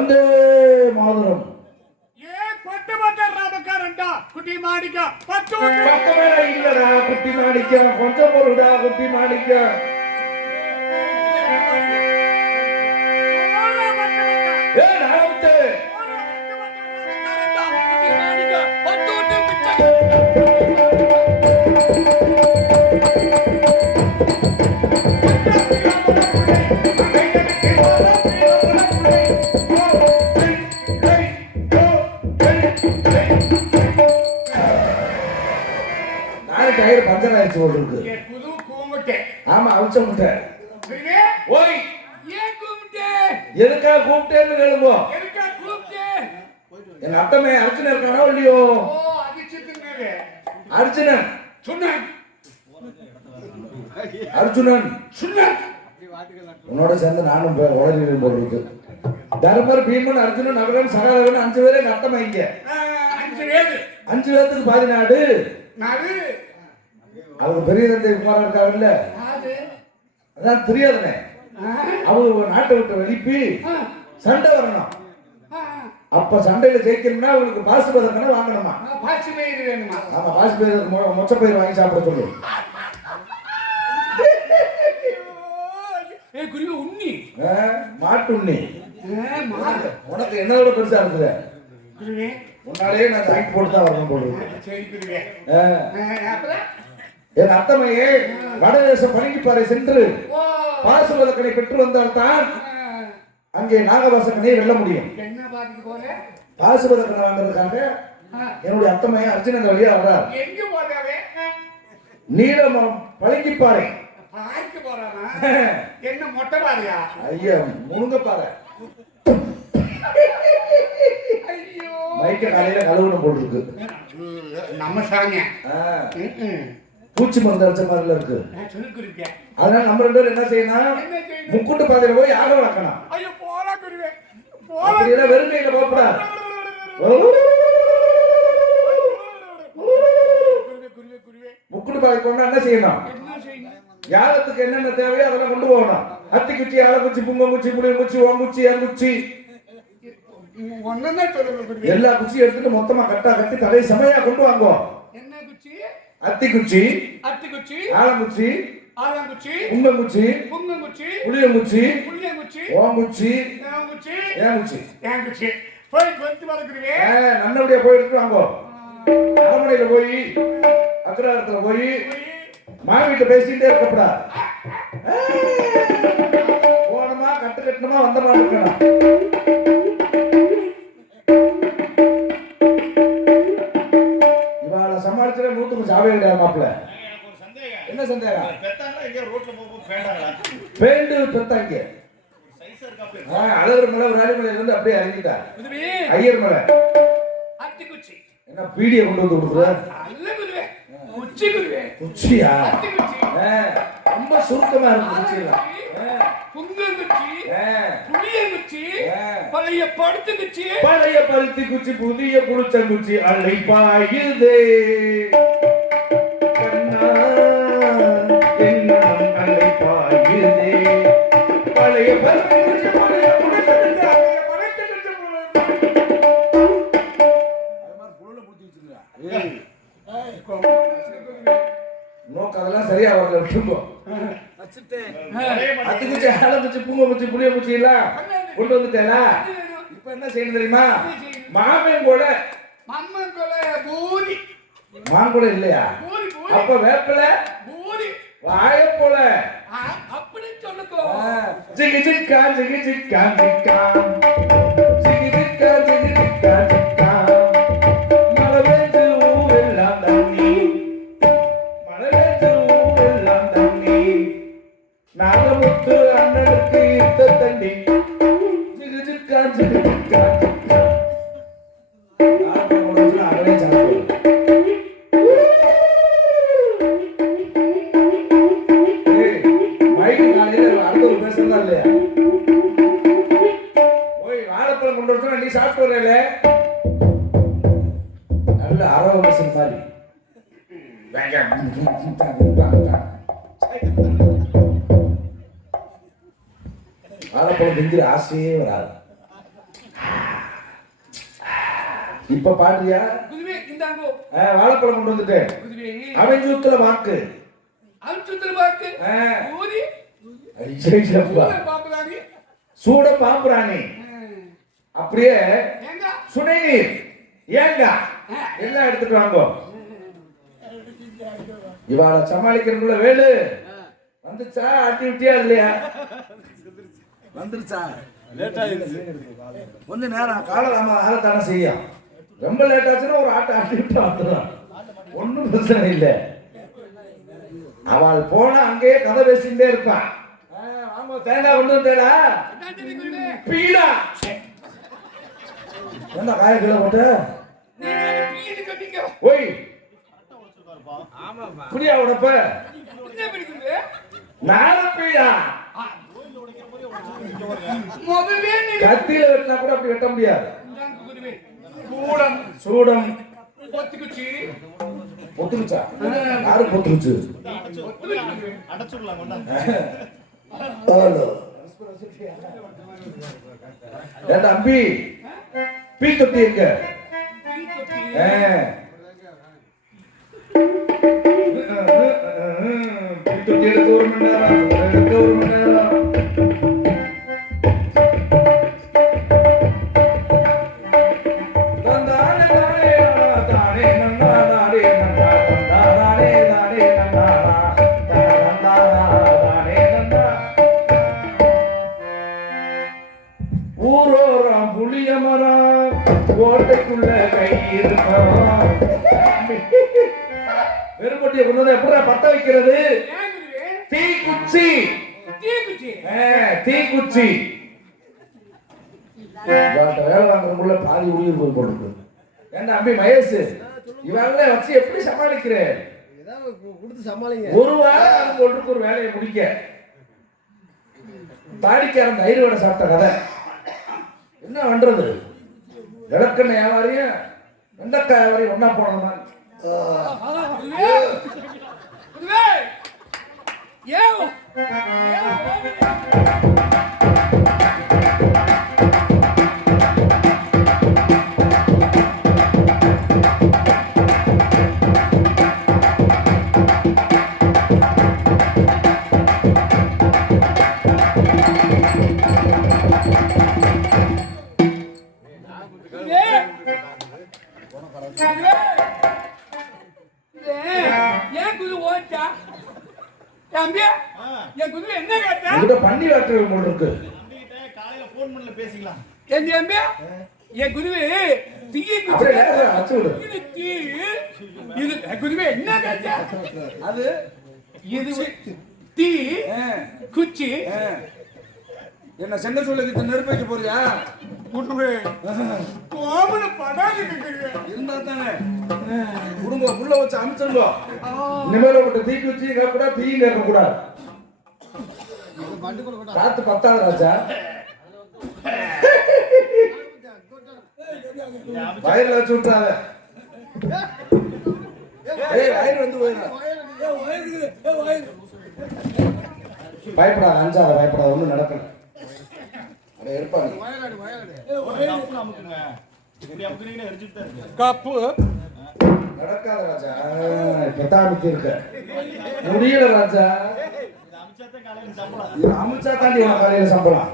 வந்தே மாதரம். குட்டி மாணிக்கா பக்கமே இல்லடா குட்டி மாணிக்கா, கொஞ்சம் பொருடா குட்டி மாணிக்கா. டயர் பஞ்சர் ஆயிடுச்சு போல இருக்கு. புது கூமுட்டை. ஆமா அவிச்ச முட்டை. ஓய் ஏன் கூமுட்டை? எதுக்கா கூப்பிட்டேன்னு கேளுங்க. எதுக்கா கூப்பிட்டே? எங்க அத்தமே அர்ஜுனன் இருக்கானோ இல்லையோ? ஓ அடிச்சிட்டுனே. அர்ஜுனன் சொன்னேன். அர்ஜுனன் சொன்னேன். உன்னோட சேர்ந்து நானும் உளறிடுறேன் போல இருக்கு. தர்மர் பீமன் அர்ஜுனன் நகரன் சகலவன் 5 பேரே எங்க அத்தமே இங்க. 5 பேர். 5 பேருக்கு பாதி நாடு. நாடு அவங்க பெரிய தந்தை குமாரா இருக்காங்கல்ல, அதான் தெரியாதுனே. அவங்க நாட்டை விட்டு வெளிப்பி சண்டை வரணும். அப்ப சண்டையில ஜெயிக்கணும்னா அவங்களுக்கு பாசு பதக்கணும் வாங்கணுமா? பாசு பயிர் வேணுமா? ஆமா பாசு பயிர் மொச்ச பயிர் வாங்கி சாப்பிட சொல்லு. குருவி உண்ணி மாட்டு உண்ணி. உனக்கு என்னோட பெருசா இருக்குது. முன்னாலே நான் ஜாக்கெட் போட்டு தான் வரணும் போடுறது. என் அத்தமையே வடதேச பழங்கிப்பாறை சென்று பாசுபதக்கனை பெற்று வந்தால்தான் அங்கே நாகவாசக்கனை வெல்ல முடியும். பாசுபதக்கனை வாங்குறதுக்காக என்னுடைய அத்தமையை அர்ஜுனன் வழியா வர்றார். நீளம் பழங்கிப்பாறை. என்ன மொட்டை பாறையா? ஐயா முருங்க பாறை. மைக்க காலையில கழுவுன போட்டுருக்கு. நம்ம சாங்க பூச்சி மருந்து அடிச்ச மாதிரில இருக்கு. அதனால நம்ம 2 பேரும் என்ன செய்யணும்? முக்குட்டு பாதையில போய் யாரை வளர்க்கணும். அப்படியெல்லாம் வெறுமையில போகக்கூடாது. முக்குட்டு பாதை கொண்டா என்ன செய்யணும்? யாகத்துக்கு என்னென்ன தேவையோ அதெல்லாம் கொண்டு போகணும். அத்தி குச்சி, ஆலக்குச்சி, புங்கங்குச்சி, புளியங்குச்சி, ஓங்குச்சி, அங்குச்சி, எல்லா குச்சியும் எடுத்துட்டு மொத்தமா கட்டா கட்டி தலை சமையா கொண்டு வாங்குவோம். அத்தி குச்சி, ஆலங்குச்சி, புங்கங்குச்சி, புளியங்குச்சி, ஓங்குச்சி, ஏங்குச்சி. நல்லபடியா போய் எடுத்து வாங்கோ. அரமனையில போய் அக்ரஹாரத்துல போய் மாவீட்ட பேசிட்டே இருக்கப்படா. போனமா கட்டு கட்டணுமா வந்தமா இருக்கணும். இவாள சமாளிச்சுற 100க்கு சாவே கிடையாது மாப்பிள்ள. என்ன சந்தேகம்? பேண்டு பெத்தாங்க. அழகர் மலை ராணிமலையில இருந்து அப்படியே இறங்கிட்டா ஐயர் மலை. என்ன பீடியை கொண்டு வந்து கொடுக்குற? குச்சியா? ரொம்ப சுருக்கமா இருக்கு குச்சியெல்லாம். பழைய பருத்தி குச்சி, பழைய பருத்தி குச்சி, புதிய புளிச்சங்குச்சி அலை பாயுதே. அலை பாயுதே. பழைய பருத்தி குச்சி, புதிய புளிச்சங்குச்சி அலைய பறக்க குச்சி போல. அது மாதிரி புள்ள புத்தி வச்சிருக்கா. நோக்கு அதெல்லாம் சரியா வரல. விட்டுப்போ. அத்தி குச்சி, ஆல குச்சி, பூங்க குச்சி, புளிய குச்சி எல்லாம் கொண்டு வந்துட்டேனா? இப்ப என்ன செய்யணும் தெரியுமா? மாமன் கூட மாங்கொடை இல்லையா? அப்ப வேப்பல வாய போல அப்படி சொல்லுங்க. ஜிகி ஜிக்கா ஜிகி ஜிக்கா ஜிக்கா ஜிகி ஜிக்கா ஜிகி ஜிக்கா ஜிக்கா. மழை பெய்து ஊரெல்லாம் தண்ணி, மழை பெய்து ஊரெல்லாம் தண்ணி. நாகமுத்து அண்ணனுக்கு யுத்த தண்ணி. ஜிகி ஜிக்கா ஜிகி ஜிக்கா ஜிக்கா. அகலே சாப்பிடு. மைக்கு காலையில அடுத்த பேசுறதா இல்லையா? ஓய் வாழைப்பழம் கொண்டு வர நீ சாப்பிட்டு வரல. நல்ல அரவ மனுஷன் மாதிரி வாழைப்பழம் திங்கிற ஆசையே வராது. இப்ப பாடுறியா? குருவே இந்தாங்கோ. வாழைப்பழம் கொண்டு வந்துட்டேன். குருவே அவன் சூத்துல வாக்கு. அவன் சுத்தல பாக்கு. ஊதி. ஐயையப்பா. பாப்புராணி. சூட பாப்புராணி. அப்படியே ஏங்க சுனை நீர் ஏங்க எல்லாம் எடுத்துட்டு வாங்கோ. இவாள சமாளிக்கிறதுக்குள்ள வேலு வந்துச்சா? ஆட்டி விட்டியா இல்லையா? வந்துருச்சா? லேட் ஆயிடுச்சு. கொஞ்சம் நேரம் காலதாம ஆகத்தானே செய்யும். ரொம்ப லேட் ஆச்சுன்னா ஒரு ஆட்டை ஆட்டி விட்டு வந்துடும். ஒன்றும் பிரச்சனை இல்லை. அவள் போனா அங்கேயே கதை பேசிட்டே இருப்பான். ஆமா தேங்காய் கொண்டு வந்தேடா. பீடா என்ன காய கீழே போட்ட? ஓய் புரியா உடப்ப நானும் பீடா. கத்தியில வெட்டினா கூட அப்படி வெட்ட முடியாது. சூடம் பொத்துக்குச்சா? யாரு பொத்துக்குச்சு? அம்பி பீ தொட்டி எங்க? பீ தொட்டி எடுத்து 1 மணி நேரம், எடுத்து 1 மணி நேரம். ஊரோரம் புளிய மரம் கோட்டைக்குள்ள கை இருக்கும். வெறும்பட்டியை கொண்டு வந்து எப்படி பத்த வைக்கிறது? தீக்குச்சி. தீக்குச்சி வேலை வாங்குறதுக்குள்ள பாதி உயிர் போய் போட்டு. ஏன்னா அம்பி மகேஷ் இவங்கள வச்சு எப்படி சமாளிக்கிறேன்? ஒரு வாரம் போட்டு ஒரு வேலையை முடிக்க தாடிக்காரன் தயிர் வடை சாப்பிட்ட கதை என்ன பண்றது? விளக்கெண்ணெய் வியாபாரியும் வெண்டைக்காய் வியாபாரியும் ஒன்னா போன மாதிரி. பண்ணி வாட்டுறது போல இருக்கு. காலையில போன் பண்ணல பேசிக்கலாம். என் குருவே குருவே என்ன அது? இது தீ குச்சி என்ன சென்ன சொல்லுக்கு நெருப்பு வைக்க போறியா? குருவே கோமன படாது இருந்தா தானே குடும்ப புள்ள வச்சு அமிச்சிருந்தோ. இனிமேல விட்டு தீ குச்சி கேட்க கூடாது, தீ கேட்க கூடாது. காத்து பத்தாது ராஜா. வயர்ல வச்சு விட்டுறாத. வயர் வந்து பயப்படாத, அஞ்சாத, பயப்படாத, ஒண்ணும் நடக்கல. இருப்பாங்க நடக்காத ராஜா. பத்தாமிக்கு இருக்க முடியல ராஜா. அமிச்சா தாண்டி உன காலையில சம்பளம்.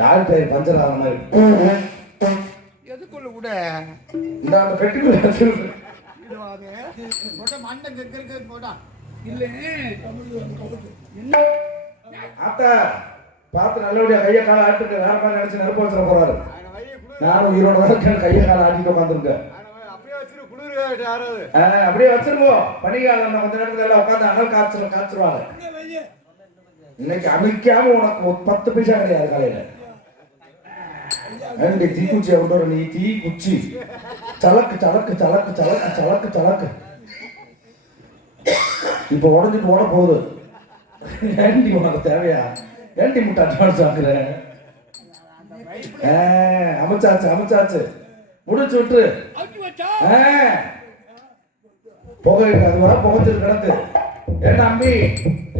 டாக்டர் பஞ்சர் ஆகிற மாதிரி எதுக்குள்ள கூட இந்த அந்த பெட்டிக்குள்ள ஆத்தா பார்த்து நல்லபடியா கையை காலை ஆட்டுட்டு வேற மாதிரி நினைச்சு நெருப்பு வச்சிட போறாரு. நானும் உயிரோட தான் கையை காலை ஆட்டிட்டு உட்காந்துருக்கேன். அப்படியே வச்சிருவோம். பனிகாலம் கொஞ்ச நேரத்துல எல்லாம் உட்காந்து அனல் காய்ச்சிருவாங்க. இன்னைக்கு அமைக்காம உனக்கு 10 பைசா கிடையாது காலையில. தீ குச்சியை கொண்டு வர நீ. தீ குச்சி சலக்கு சலக்கு சலக்கு சலக்கு சலக்கு சலக்கு. இப்ப உடஞ்சிட்டு ஓட போகுது. ஏண்டி உனக்கு தேவையா? ஏண்டி முட்டை அட்வான்ஸ் ஆக்குற? அமைச்சாச்சு அமைச்சாச்சு முடிச்சு விட்டு. புகை அதுவா புகைச்சிட்டு கிடக்கு. ஏன்னா அம்பி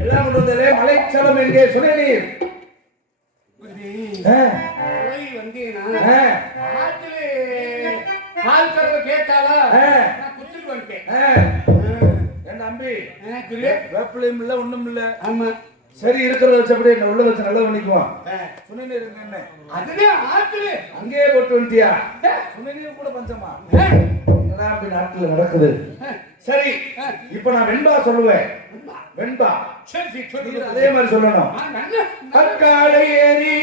எல்லாம் கொண்டு வந்தாலே மலைச்சலம் எங்கே? சுனை நீர் போய் வந்தீங்கன்னா ஆத்துல கால் கதவை கேட்டாலா நான் குத்துட்டு வந்துட்டேன். என் நம்பி குரு வேப்பிலையும் இல்ல ஒண்ணும் இல்ல. ஆமா சரி இருக்கிறத வச்சபடி என்ன உள்ள வச்சு நல்லா பண்ணிக்குவான். சுனனே இருக்கு என்ன அதுலயே ஆத்துல அங்கேயே போட்டு வந்துட்டியா? சுனனே கூட பஞ்சமா என்னடா அப்படி நாட்டுல நடக்குது. சரி இப்ப நான் வெண்பா சொல்லுவேன். வெண்பா சரி சரி நீ அதே மாதிரி சொல்லணும். அக்காலை ஏறி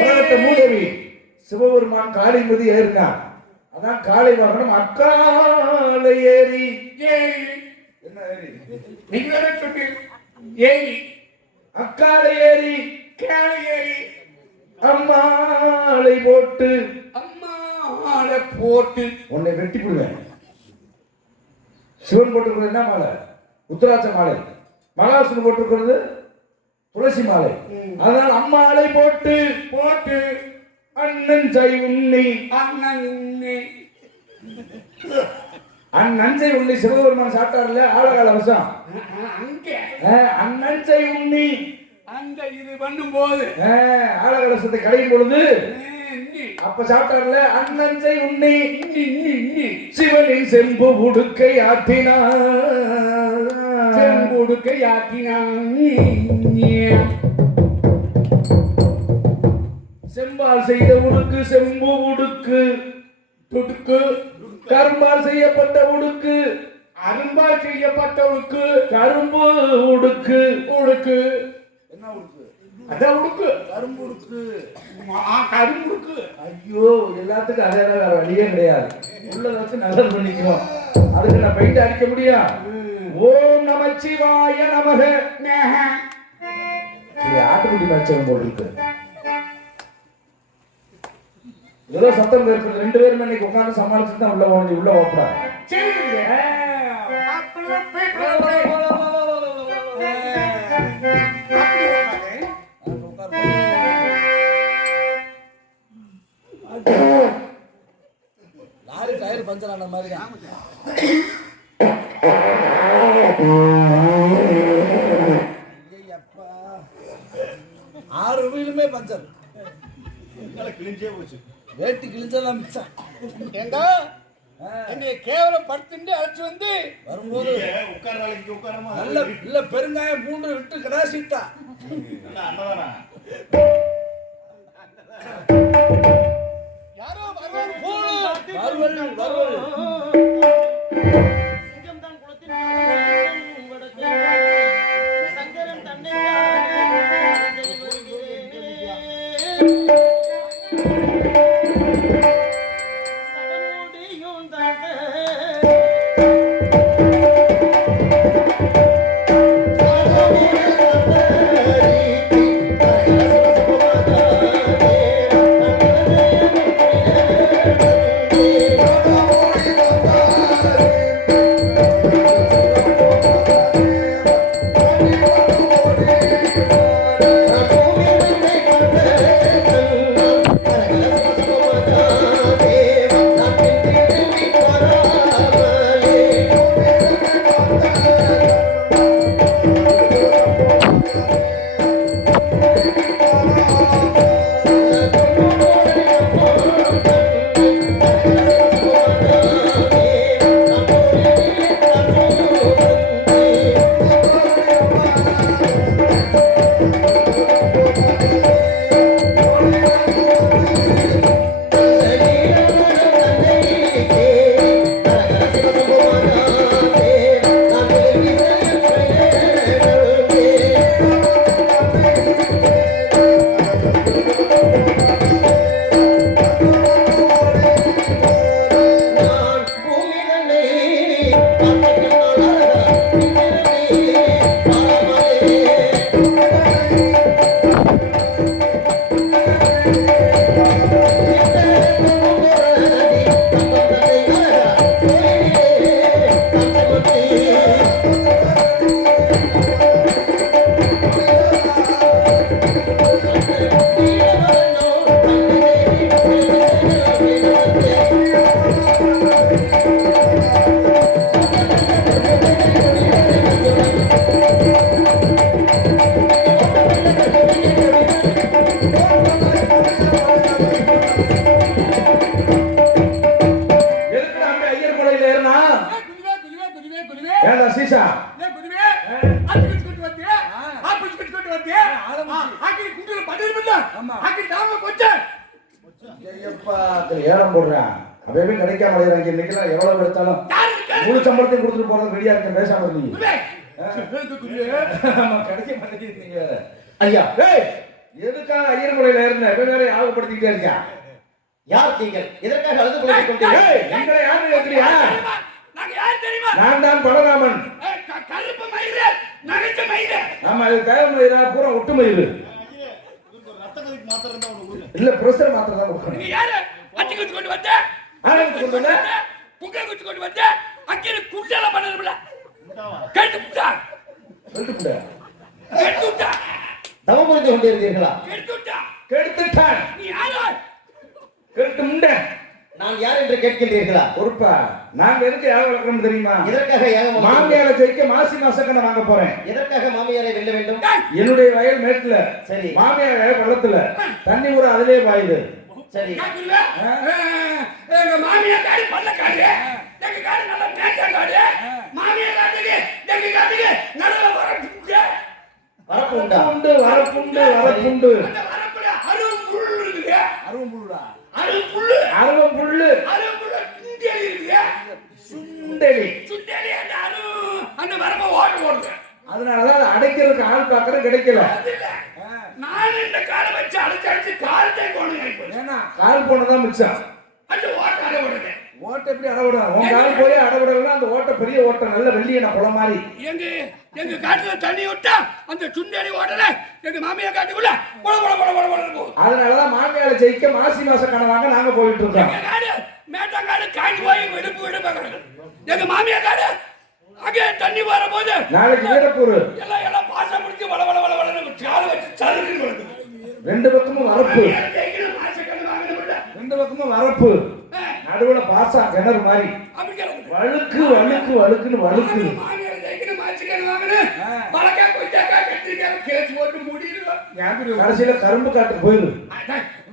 உலகத்தை மூதேவி சிவபெருமான் காளை மீது ஏறினார். அதான் காளை வாகனம். அக்காலை ஏறி என்ன ஏறி நீங்க சொல்லி ஏறி அக்காலை ஏறி காளை ஏறி அம்மாளை போட்டு அம்மாளை போட்டு உன்னை வெட்டி போடுவேன். சிவன் போட்டிருக்கிறது என்ன மாலை? உத்தராட்ச மாலை. மகாவிஷ்ணு போட்டிருக்கிறது துளசி மாலை. அதனால் அம்மாளை போட்டு போட்டு அண்ணஞ்சை உண்ணி அண்ணஞ்சை உண்ணி சிவபெருமான் சாப்பிட்டார்ல ஆழகால விஷம். அங்க அண்ணஞ்சை உண்ணி அந்த இது பண்ணும் போது ஆழகால விஷத்தை கடையும் பொழுது அப்ப சாப்பிட்டார்ல அண்ணஞ்சை உண்ணி சிவனின் செம்பு உடுக்கை ஆற்றினார். செம்பு உடுக்கை ஆற்றினான். செம்பால் செய்த உடுக்கு செம்பு உடுக்கு துடுக்கு. கரும்பால் செய்யப்பட்ட உடுக்கு அரும்பால் செய்யப்பட்டவளுக்கு கரும்பு உடுக்கு. உடுக்கு என்ன உடுக்கு? அதான் உடுக்கு கரும்பு உடுக்கு. கரும்புடுக்கு. ஐயோ எல்லாத்துக்கும் அதே வேற வழியே கிடையாது. உள்ளத வச்சு நல்லது பண்ணிக்குவோம். அதுக்கு நான் பெயிண்ட் அடிக்க முடியும். ஓம் நமச்சிவாய நமக. ஆட்டுக்குட்டி மேட்சம் போல் இருக்கு. ஏதோ சத்தம் இருக்குது. 2 பேரும் இன்னைக்கு உட்கார்ந்து சமாளிச்சுட்டு தான் உள்ள போனது. உள்ள ஓப்படா லாரி டயர் பஞ்சர் ஆன மாதிரி. ஆறு வீலுமே பஞ்சர். கிழிஞ்சே போச்சு. வேட்டி கிழிஞ்சதான் மிச்சம். ஏண்டா என்னை கேவலப்படுத்திட்டு அழைச்சு வந்து வரும்போது உட்கார நாளைக்கு உட்காரமா நல்ல இல்ல பெருங்காயம் பூண்டு விட்டு கடாசிட்டா அண்ணதானா யாரோ வருவார் போல வருவல் வருவல் சிங்கம் தான் குளத்தின் உங்களுக்கு சங்கரன் தன்னை சடமுடியும் தாண்ட Oh ஐயப்பா அதுல ஏலம் போடுறேன் அப்பவே கிடைக்காம அடையிறாங்க இன்னைக்கு எவ்வளவு எடுத்தாலும் முழு சம்பளத்தையும் கொடுத்துட்டு போறது ரெடியா இருக்க பேசாம நீ கிடைக்க மாட்டேங்கிறீங்க ஐயா ஏய் எதுக்காக ஐயர் முறையில இருந்த வேற ஆகப்படுத்திக்கிட்டே இருக்கேன் யார் நீங்கள் எதற்காக அழுது கொண்டு கொண்டீர்கள் ஏய் எங்களை யாரு கேக்குறியா நாங்க யார் தெரியுமா நான் தான் பலராமன் கருப்பு மயிறு நகைச்ச மயிறு ஆமா இது தேவை மயிரா பூரா ஒட்டு மயிறு இல்ல பிரஷர் மாத்திரம் தான் கொடுக்கணும் நீ யாரு அச்சி குச்சி கொண்டு வந்த ஆனந்த் கொண்டு வந்த புகை குச்சி கொண்டு வந்த அக்கில குண்டல பண்ணணும்ல கேட்டு புட்டா சொல்லிட்டு கேட்டு புட்டா தவம் புரிந்து கொண்டிருந்தீர்களா கேட்டு புட்டா கெடுத்துட்டான் நீ யாரு கெடுத்து முண்ட நான் யார் என்று கேட்கின்றீர்களா பொறுப்பா நாங்க எதுக்கு யாகம் வளர்க்கணும் தெரியுமா எதற்காக யாகம் மாமியாரை ஜெயிக்க மாசி மாசக்கனை வாங்க போறேன் எதற்காக மாமியாரை வெல்ல வேண்டும் என்னுடைய வயல் மேட்டுல சரி மாமியார் வயல் பள்ளத்துல தண்ணி ஊற அதிலே பாயுது சரி எங்க மாமியா காடு பண்ண காடு எங்க காடு நல்ல மேட்டா காடு மாமியா காட்டுக்கு எங்க காட்டுக்கு நல்ல வரப்புங்க வரப்பு உண்டா உண்டு வரப்புண்டு வரப்புண்டு அந்த வரப்புல அருவம் புல் இருக்குது அருவம் புல்லா அருவம் புல்லு அருவம் புல்லு அருவம் புல்ல சுண்டேலி இருக்குது சுண்டலி சுண்டேலி அந்த அந்த வரப்ப ஓட்டு போடுது அதனாலதான் அதை அடைக்கிறதுக்கு ஆள் பாக்குற கிடைக்கல அது இல்ல நான் இந்த காலை வச்சு அடிச்சு காலத்தை போனேன் ஏன்னா கால் போனதான் மிச்சம் அந்த ஓட்ட அடை விடுது ஓட்டை எப்படி அடவிடலாம் உன் கால் போய் அடவிடலாம் அந்த ஓட்டை பெரிய ஓட்டை நல்ல வெள்ளியன குளம் மாதிரி எங்க காட்டுல தண்ணி விட்டா அந்த சுண்டேலி ஓட்டல எங்க மாமியா காட்டுக்குள்ள பொல பொல பொல பொல பொல போகுது அதனாலதான் மாமியாரை ஜெயிக்க மாசி மாச கனவாங்க நாங்க போயிட்டு இருக்கோம் எங்க காடு மேட்டங்காடு காஞ்சி போய் விடுப்பு விடுப்பு கிடக்கு எங்க மாமியா காடு அங்கே தண்ணி வர போது நாளைக்கு வீரப்பூர் எல்லாம் பாசம் முடிச்சு வள வள வள வள கால வச்சு சதுரின்னு வளர்க்குது ரெண்டு பக்கமும் வரப்பு மாசக்கண்ணு வாங்கின ரெண்டு பக்கமும் வரப்பு நடுவுல பாசா கிணறு மாதிரி அப்படி கிடக்கு வழுக்கு வழுக்கு வழுக்குன்னு வழுக்கு மாமியார் ஜெயிக்கணும் மாசக்கண்ணு வாங்கினேன் பழக்கா கொய்யாக்கா கத்திரிக்காய் கேஸ் போட்டு முடியுது கடைசியில கரும்பு காட்டுக்கு போயிரு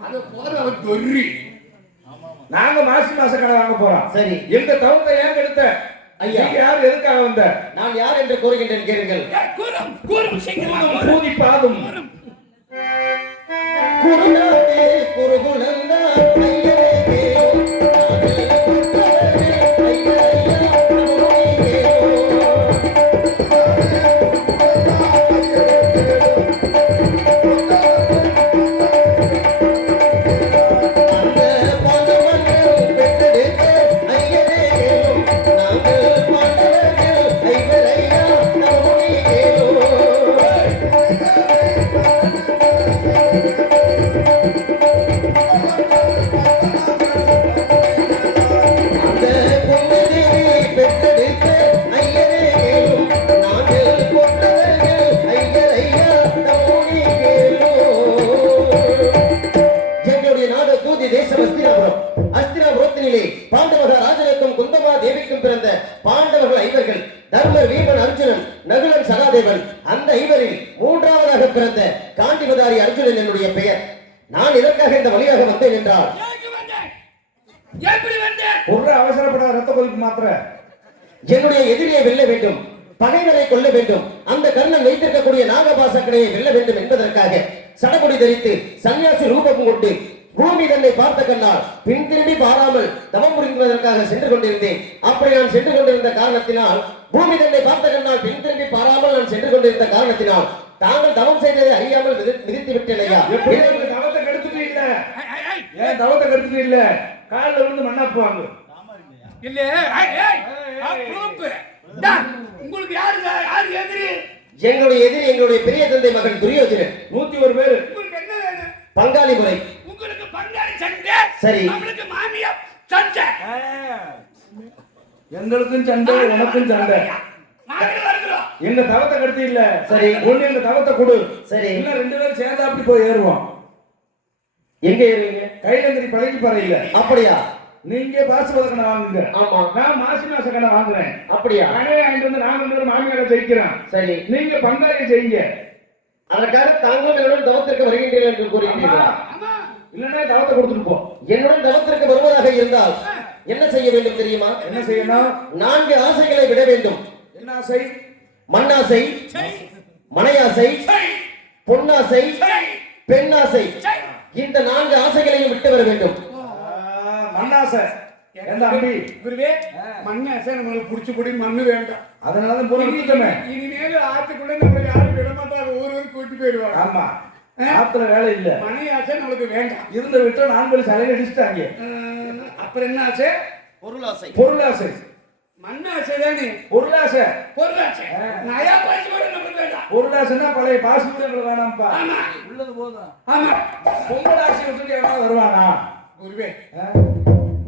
அது போற அவர் தொர்ரி நாங்க மாசி மாச கடை வாங்க போறோம் சரி எங்க தவத்தை ஏன் எடுத்த ஐயா நீங்க யார் எதுக்காக வந்த நான் யார் என்று கூறுகின்றேன் கேளுங்கள் கூறும் கூறும் சீக்கிரமா பூதி பாதும் குருநாதே குருகுணந்தா ஐயரே தேவோ பாண்டவர்கள் ஐவர்கள் தர்மர் வீமன் அர்ஜுனன் நகுலன் சகாதேவன் அந்த ஐவரில் மூன்றாவதாக பிறந்த காண்டிமதாரி அர்ஜுனன் என்னுடைய பெயர் நான் இதற்காக இந்த வழியாக வந்தேன் என்றால் ஒரு அவசரப்படாத ரத்த கொதிப்பு மாத்திர என்னுடைய எதிரியை வெல்ல வேண்டும் பகைவரை கொல்ல வேண்டும் அந்த கர்ணன் வைத்திருக்கக்கூடிய நாகபாசக்கனையை வெல்ல வேண்டும் என்பதற்காக சடமுடி தரித்து சன்னியாசி ரூபம் கொண்டு பூமி தன்னை பார்த்த கண்ணால் பின் திரும்பி பாராமல் தவம் புரிந்துவதற்காக சென்று கொண்டிருந்தேன். அப்படி நான் சென்று கொண்டிருந்த காரணத்தினால் பூமி தன்னை பார்த்த கண்ணால் பின் திரும்பி பாராமல் நான் சென்று கொண்டிருந்த காரணத்தினால் தாங்கள் தவம் செய்ததை அறியாமல் மிதித்து விட்டேன் ஐயா. தவத்தை கெடுத்துட்டு இல்ல ஏன் தவத்தை கெடுத்துட்டு இல்ல காலில் விழுந்து மண்ணாப்புவாங்க இல்ல உங்களுக்கு யாரு யாரு எதிரி? எங்களுடைய எதிரி எங்களுடைய பெரிய தந்தை மகன் துரியோதனன். 101 பேர். உங்களுக்கு என்ன வேணும்? பங்காளி முறை. உங்களுக்கு பங்காளி சண்டை, சரி. உங்களுக்கு மாமியா சண்டை. எங்களுக்கும் சண்டை உனக்கும் சண்டை. நாங்க வருகிறோம். எங்க தவத்தை கெடுத்து இல்ல. சரி. ஒண்ணு எங்க தவத்தை கொடு. சரி. இல்ல ரெண்டு பேரும் சேர்ந்து அப்படி போய் ஏறுவோம். எங்க ஏறுவீங்க? கைலந்திரி பழகி பறையில. அப்படியா? நீங்க பாசு பதக்கணை வாங்குங்க. ஆமா. நான் மாசி மாச கடை வாங்குறேன். அப்படியா? கடை வாங்கிட்டு வந்து நான் வந்து மாமியாரை ஜெயிக்கிறேன். சரி. நீங்க பங்காளியை செய்யுங்க. அதற்காக தாங்களும் என்னுடன் தவத்திற்கு வருகின்றீர்கள் என்று கூறுகிறீர்களா? ஆமா. இல்லன்னா தவத்தை கொடுத்துட்டு போ. என்னுடன் தவத்திற்கு வருவதாக இருந்தால் என்ன செய்ய வேண்டும் தெரியுமா? என்ன செய்யணும்? 4 ஆசைகளை விட வேண்டும். என்ன ஆசை? மண்ணாசை, மனையாசை, பொன்னாசை, பெண்ணாசை. இந்த 4 ஆசைகளையும் விட்டு வர வேண்டும். மண்ணாசை என் தம்பி. குருவே மண்ணாசை நம்மளுக்கு புடிச்சு போடி மண்ணு வேண்டாம். அதனாலதான் பூரா விட்டுட்டோமே. இனிமேல் ஆத்துக்குள்ள நம்மள யாரும் விட மாட்டாங்க, ஊருக்கு கூட்டி போயிடுவாங்க. ஆமா, ஆத்துல வேலை இல்ல. மணி ஆசை நம்மளுக்கு வேண்டாம். இருந்த விட்டு நான்கு சலையில அடிச்சுட்டாங்க. அப்புறம் என்ன ஆசை? பொருளாசை. பொருளாசை. மண்ணாசை தானே பொருளாசை. பொருளாசை. நயா பாசி கூட நம்மளுக்கு வேண்டாம். பொருளாசைன்னா பழைய பாசி கூட எங்களுக்கு வேணாம்ப்பா. ஆமா உள்ளது போதும். ஆமா. பொங்கலாசி விட்டுட்டு எவனா வருவானா? குருவே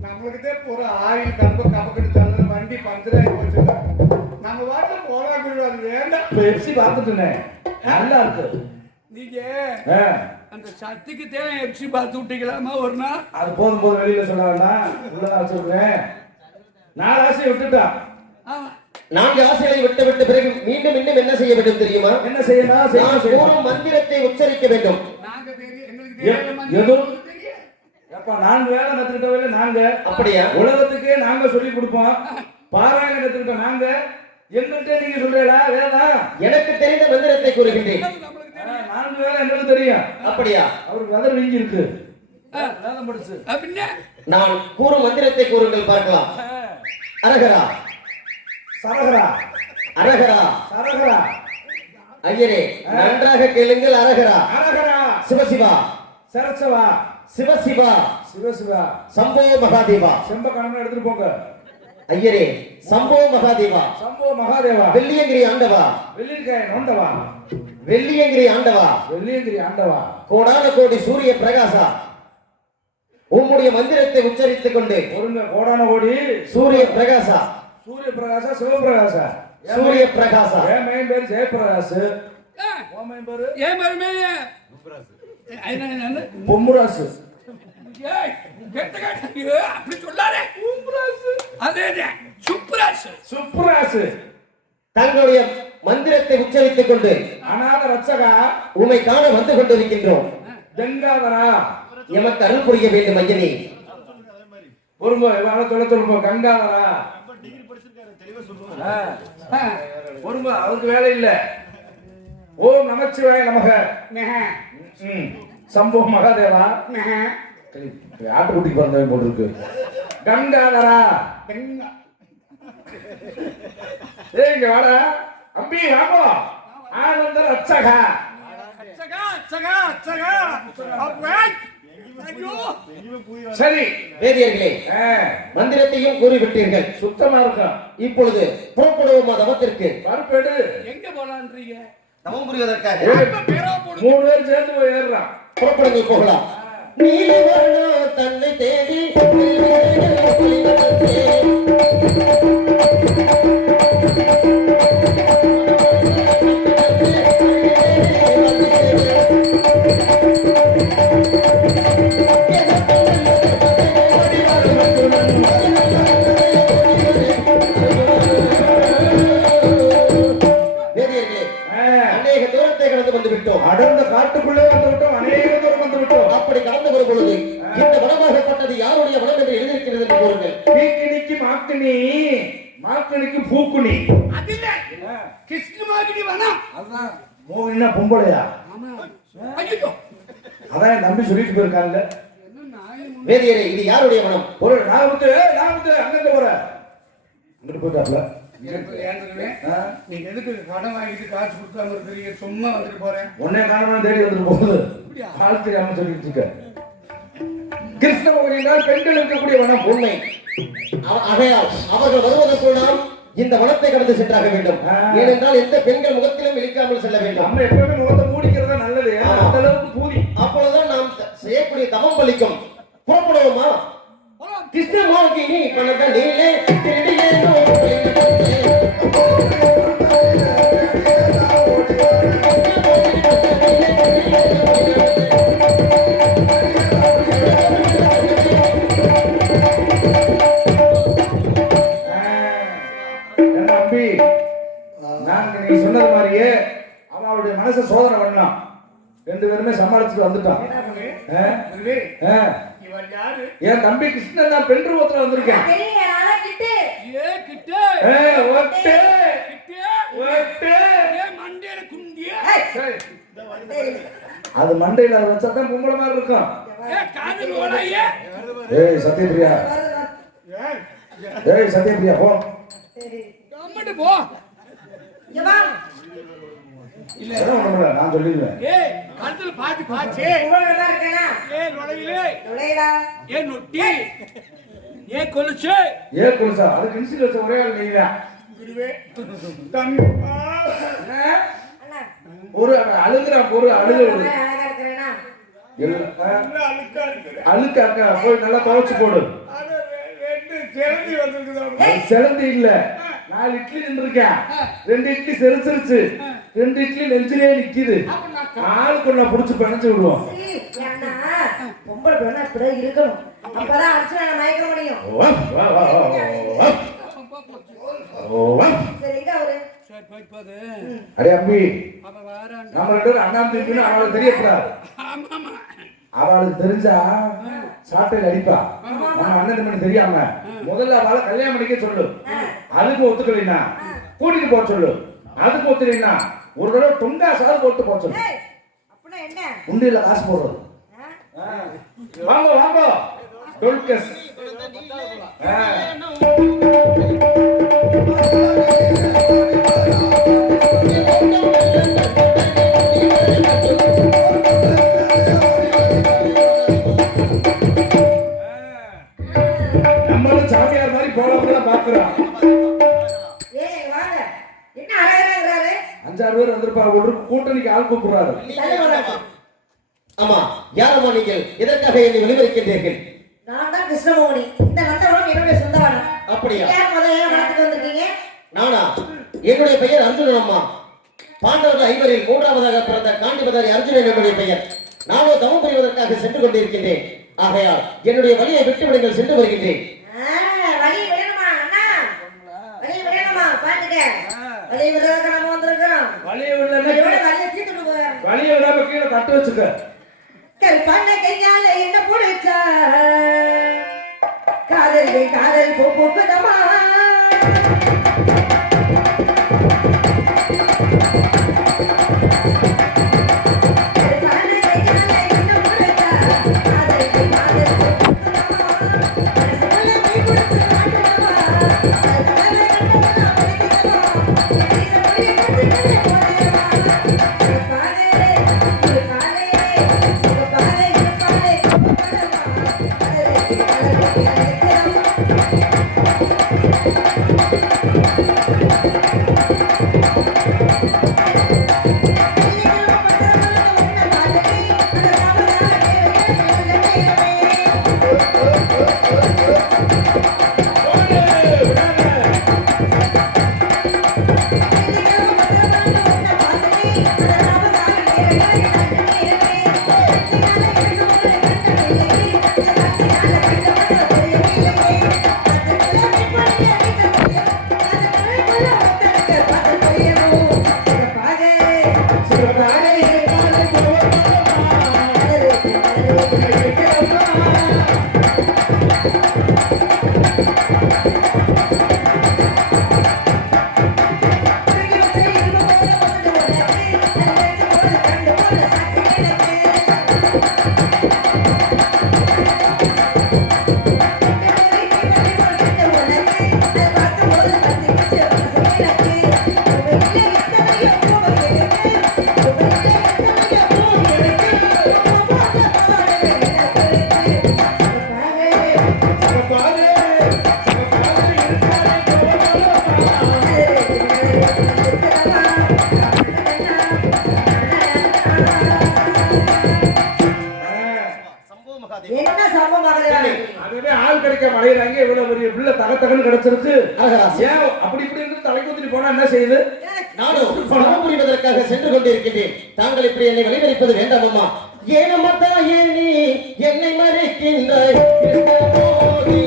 நம்மளுக்கு போற ஆயில் கம்ப கபக்கிட்டு தந்தது வண்டி பஞ்சராகி போச்சு. நம்ம வாட்டில போறா குருவே, அது வேண்டாம். பெப்சி பார்த்துட்டுனே நல்லா இருக்கு. நீங்க அந்த சக்திக்கு தேவை எப்சி பார்த்து விட்டீங்களாமா ஒரு நாள்? அது போதும் போதும் வெளியில சொல்ல வேண்டாம். உள்ளதான் வச்சிருக்கேன். 4 ஆசையை விட்டுட்டான். ஆமா. 4 ஆசைகளை விட்ட பிறகு மீண்டும் மீண்டும் என்ன செய்ய வேண்டும் தெரியுமா? என்ன செய்யணும்? நான் கூறும் மந்திரத்தை உச்சரிக்க வேண்டும். நாங்க எங்களுக்கு தெரியாத எதுவும் எப்ப 4 வேலை கத்துக்கிட்டவங்க நாங்க. அப்படியா? உலகத்துக்கே நாங்க சொல்லி கொடுப்போம். பாராயணம் கத்துக்கிட்ட நாங்க. எங்கிட்ட நீங்க சொல்றீங்களா வேதம்? எனக்கு தெரிந்த மந்திரத்தை கூறுகின்றேன். 4 வேலை எங்களுக்கு தெரியும். அப்படியா? அவருக்கு வெதர் வீங்கி இருக்கு. வேதம் படிச்சு அப்படின்னா நான் கூறும் மந்திரத்தை கூறுங்கள் பார்க்கலாம். அரகரா சரகரா அரகரா சரகரா. ஐயரே நன்றாக கேளுங்கள். அரகரா அரகரா சிவசிவா சரச்சவா சிவசிவா சிவசிவா சம்போ மகாதேவா. செம்ப கணக்கு எடுத்துட்டு போங்க. ஐயரே சம்போ மகாதேவா சம்போ மகாதேவா. வெள்ளியங்கிரி ஆண்டவா வெள்ளிக்காய நோண்டவா. வெள்ளியங்கிரி ஆண்டவா வெள்ளியங்கிரி ஆண்டவா. கோடான கோடி சூரிய பிரகாசா உம்முடைய மந்திரத்தை உச்சரித்துக் கொண்டு ஒருங்க கோடான கோடி சூரிய பிரகாசா சூரிய பிரகாசா சிவபிரகாசா. சூரிய பிரகாசா. என் மகன் பேரு ஜெயபிரகாஷ். உன் மகன் பேரு ஏன் மருமே பொம்முராசு. அப்படி சொல்லாதே. அதே சுப்ராசு. சுப்ராசு. தங்களுடைய மந்திரத்தை உச்சரித்துக் கொண்டு அநாத ரட்சகா உம்மை காண வந்து கொண்டிருக்கின்றோம். கங்காதரா. எமக்கு அருள் புரிய வேண்டும் ஐயனே. பொறுங்கோ இவங்க சொல்லுங்க. கங்காதரா பொறுங்கோ, அவருக்கு வேலை இல்ல. ஓம் நமச்சிவாய நமக. சம்போ மகாதேவா. ஆட்டுக்குட்டி பிறந்தவன் போட்டு இருக்கு. கங்காதரா. இங்க வாடா அம்பி ராமோ. ஆனந்த ரட்சகா. சரி வேதியர்களே மந்திரத்தையும் கூறிவிட்டீர்கள். சுத்தமா இருக்கும். இப்பொழுது புறப்படுவோமா தவத்திற்கு? பருப்பெடு. எங்க போலான்றீங்க? தவம் புரிவதற்காக 3 பேர் சேர்ந்து போய் ஏறுறான். புறப்படுங்கள் போகலாம். நீலி வர்ணம் தன்னை தேடி அடர்ந்த காட்டுக்குள்ளே வந்து விட்டோம். அநேக தூரம் வந்து விட்டோம். அப்படி கடந்து வரும் பொழுது இந்த வனமாகப்பட்டது யாருடைய வனம் என்று எழுதியிருக்கிறது என்று கூறுங்கள். பீக்கினிக்கு மாக்கினி, மாக்கினிக்கு பூக்குனி. அதில்ல கிருஷ்ணமாகினி வனம். அதான் மோகினா பொம்பளையா? ஐயோ அதான் என் தம்பி சொல்லிட்டு போயிருக்காங்கல்ல. வேதியரே இது யாருடைய வனம்? ஒரு நாகமுத்து அங்கிருந்து போற அங்கிட்டு போயிட்டாப்ல. நீங்க எதுக்கு கடன் வாங்கிட்டு காசு கொடுக்காம இருக்கிறீங்க? சும்மா வந்துட்டு போறேன். உன்னை காரணம் தேடி வந்துட்டு போகுது. கால் தெரியாம சொல்லிட்டு இருக்க. கிருஷ்ண பகவான் என்றால் பெண்கள் இருக்கக்கூடிய வனம். உண்மை. ஆகையால் அவர்கள் வருவதற்குள் நாம் இந்த வனத்தை கடந்து சென்றாக வேண்டும். ஏனென்றால் எந்த பெண்கள் முகத்திலும் இழிக்காமல் செல்ல வேண்டும். நம்ம எப்பவுமே முகத்தை மூடிக்கிறது நல்லது. அந்த அளவுக்கு பூரி. அப்பொழுதுதான் நாம் செய்யக்கூடிய தவம் பலிக்கும். புறப்படுவோமா? கிருஷ்ணமாகினி பணத்த நீலே திருடியே தம்பி, நாங்க நீ சொன்னது மாதிரியே அவளுடைய மனசை சோதனை பண்ணலாம். 2 பேருமே சமாளிச்சுட்டு வந்துட்டான். என் தம்பி கிருஷ்ணன் தான் பெண் ரூபத்துல வந்திருக்கேன். மண்டையில குண்டிய அது மண்டையில வச்சா தான் பொம்பளை மாதிரி இருக்கும். ஏய் சத்யபிரியா, ஏய் சத்யபிரியா போ. கம்மிட்டு போ. இங்க வா. இதெல்லாம் ஒண்ணும் இல்ல, நான் சொல்லிடுவேன். ஏய் கழுத்துல பாத்து பாச்சு. உங்களோட தான் இருக்கேனா? ஏய் நுழையிலே. நுழையலா? ஏய் நொட்டி. ஏய் கொலுசு. ஏ குலுசா, அது கிழிச்சு வச்ச ஒரே ஆள் நீங்க. குருவே. தம்பி. அண்ணா, ஒரு அழுகுற ஒரு அழுகு ஒரு நான் அழகா இருக்கிறேனா? நல்லா அழுக்கா இருக்குது. அழுக்கு அக்கா போய் நல்லா துவைச்சு போடு. அது ரெண்டு சிறந்தி வந்திருக்குது. அது சிலந்தி இல்ல, 4 இட்லி நின்றுருக்கேன், 2 இட்லி செரிச்சிருச்சு, 2 இட்லி நெஞ்சிலே நிக்குது. ஆளுக்கு ஒண்ணா புடிச்சு பிணைச்சு விடுவோம். சீ, ஏன்னா பொம்பளை பிள்ளை இப்படிதான் இருக்கணும். அப்பதான் அடிச்சு நான் மயக்க முடியும். வா, வா, வா, வா, வா. வா. சரி, எங்க அவரு? சரி போய் போது. அடே அம்பி, அப்ப வாரான். நம்ம 2 பேரும் அண்ணா தம்பின்னு அவளுக்கு தெரியக்கூடாது. ஆமாமா. அவளுக்கு தெரிஞ்சா சாட்டையில் அடிப்பா. நம்ம அண்ணன் தம்பி தெரியாம முதல்ல அவளை கல்யாணம் பண்ணிக்க சொல்லு. அதுக்கு ஒத்துக்கலைன்னா கூட்டிட்டு போக சொல்லு. அதுக்கு ஒத்துக்கலைன்னா ஒரு தடவை தொங்கா சாது போட்டு போக சொல்லு. ஏய், அப்படின்னா என்ன? உண்டியில காசு போடுறது. வாங்க வாங்க டொல்கஸ். நம்மளும் சாமியார் மாதிரி போலாம் பாக்குறோம். ஏய், வாங்க. என்ன அழகாங்கிறாரு? 5-6 பேர் வந்திருப்பா. ஒரு கூட்டணிக்கு ஆள் கூப்பிடுறாரு. தள்ளி வராது. ஆமா, யாரம்மா நீங்கள்? எதற்காக என்னை வெளிவருக்கின்றீர்கள்? நான் தான் கிருஷ்ணமோகனி. இந்த நந்தவனம் என்னுடைய சொந்த வனம். அப்படியா? யார் முதல்ல ஏன் வனத்துக்கு வந்திருக்கீங்க? நானா? என்னுடைய பெயர் அர்ஜுனன் அம்மா. பாண்டவர்கள் 5 மூன்றாவதாக பிறந்த காண்டிபதாரி அர்ஜுனன் என்னுடைய பெயர். நானோ தவம் புரிவதற்காக சென்று கொண்டிருக்கின்றேன். ஆகையால் என்னுடைய வழியை விட்டு விடுங்கள், சென்று வருகின்றேன். வழி விடணுமா அண்ணா? வழி விடணுமா? பாத்துக்க. வழி விடுறதுக்கு நம்ம வந்திருக்கிறோம். வழிய விடல, வழியை தீர்த்துட்டு போவேன். வழிய விடாம கீழே தட்டு வச்சுக்க. கருப்பான கையால என்ன புடிச்சா காதல் காதல் பூக்குதமா என்ன சம்பவம் அதுவே ஆள் கிடைக்க மலையிறாங்க. இவ்வளவு பெரிய பிள்ளை தகத்தகன்னு கிடைச்சிருக்கு. அழகராசி. ஏன் அப்படி இப்படி இருந்து தலை குத்திட்டு போனா என்ன செய்யுது? நானும் தவம் புரிவதற்காக சென்று கொண்டிருக்கின்றேன். தாங்கள் இப்படி என்னை வெளிவரிப்பது வேண்டாம் அம்மா. ஏனம்மா தாயே நீ என்னை மறைக்கின்றாய் கிருஷ்ணமோகினி.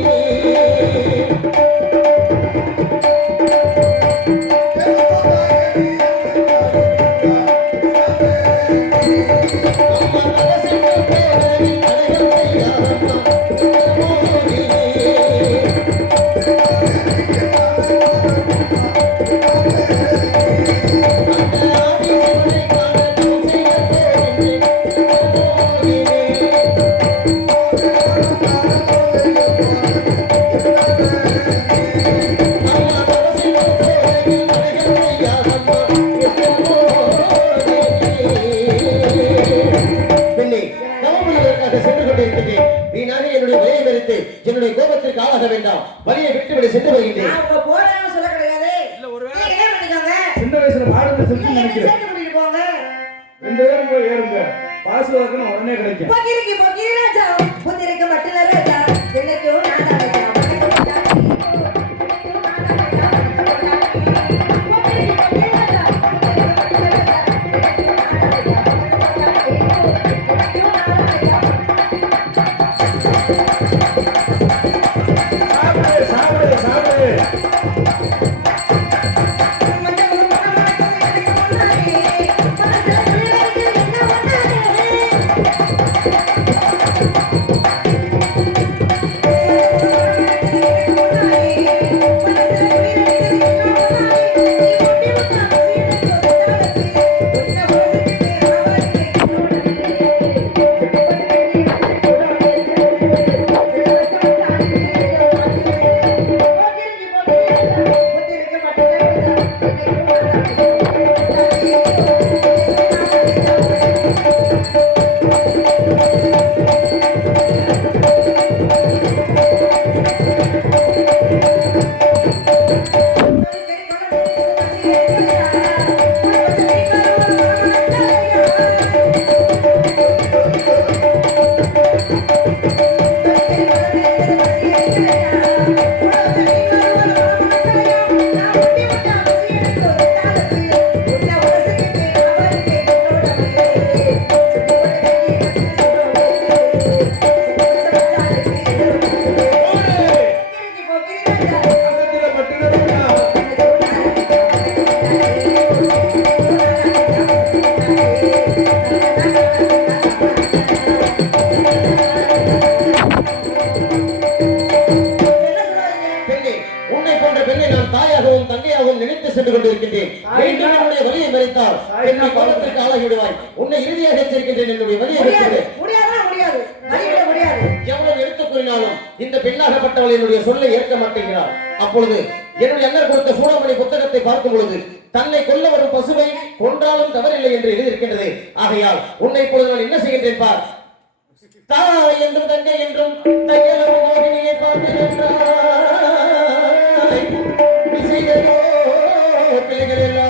என்னுடைய கோபத்திற்கு ஆளாக வேண்டாம். வழியை விட்டுவிடு, சென்று வருகின்றேன். நான் உங்க போறேன்னு சொல்ல கிடையாது. இல்ல ஒருவேளை நீங்க என்ன பண்ணிக்கோங்க? சின்ன வயசுல மாடுன்னு சொல்லி நீங்க என்ன நினைக்கிறேன். சேர்த்து கூட்டிட்டு போங்க. 2 பேரும் போய் ஏறுங்க. பாஸ் வாக்குன்னு உடனே கிடைக்கும். பொக்கிரிக்கு ராஜா, புத்திரிக்கு மட்டும் ராஜா, தினைக்கும் நான் தான் ராஜா. சாப்பிடு சாப்பிடு சாப்பிடு. பெண்ணே, உன்னை போன்ற பெண்ணை நான் தாயாகவும் தங்கையாகவும் நினைத்து சென்று கொண்டிருக்கின்றேன். மீண்டும் என்னுடைய வழியை மறைத்தால் என்னை கோபத்திற்கு ஆளாகி விடுவாய். உன்னை இறுதியாக எச்சரிக்கின்றேன். என்னுடைய வழியை முடியாது, விட்டுவிடு. முடியாதுன்னா முடியாது. வழிவிட முடியாது. எவ்வளவு எடுத்து கூறினாலும் இந்த பெண்ணாகப்பட்டவள் என்னுடைய சொல்லை ஏற்க மாட்டேங்கிறாள். அப்பொழுது என்னுடைய அண்ணர் கொடுத்த சூடாமணி புத்தகத்தை பார்க்கும் பொழுது தன்னை கொல்ல வரும் பசுவை கொன்றாலும் தவறில்லை என்று எழுதியிருக்கின்றது. ஆகையால் உன்னை இப்பொழுது நான் என்ன செய்கின்றேன் பார். தாய் என்றும் தங்கை என்றும் தையலும் மோகினியை பார்த்து நின்றாய். நீ செய்ததோ பிள்ளைகள் எல்லாம்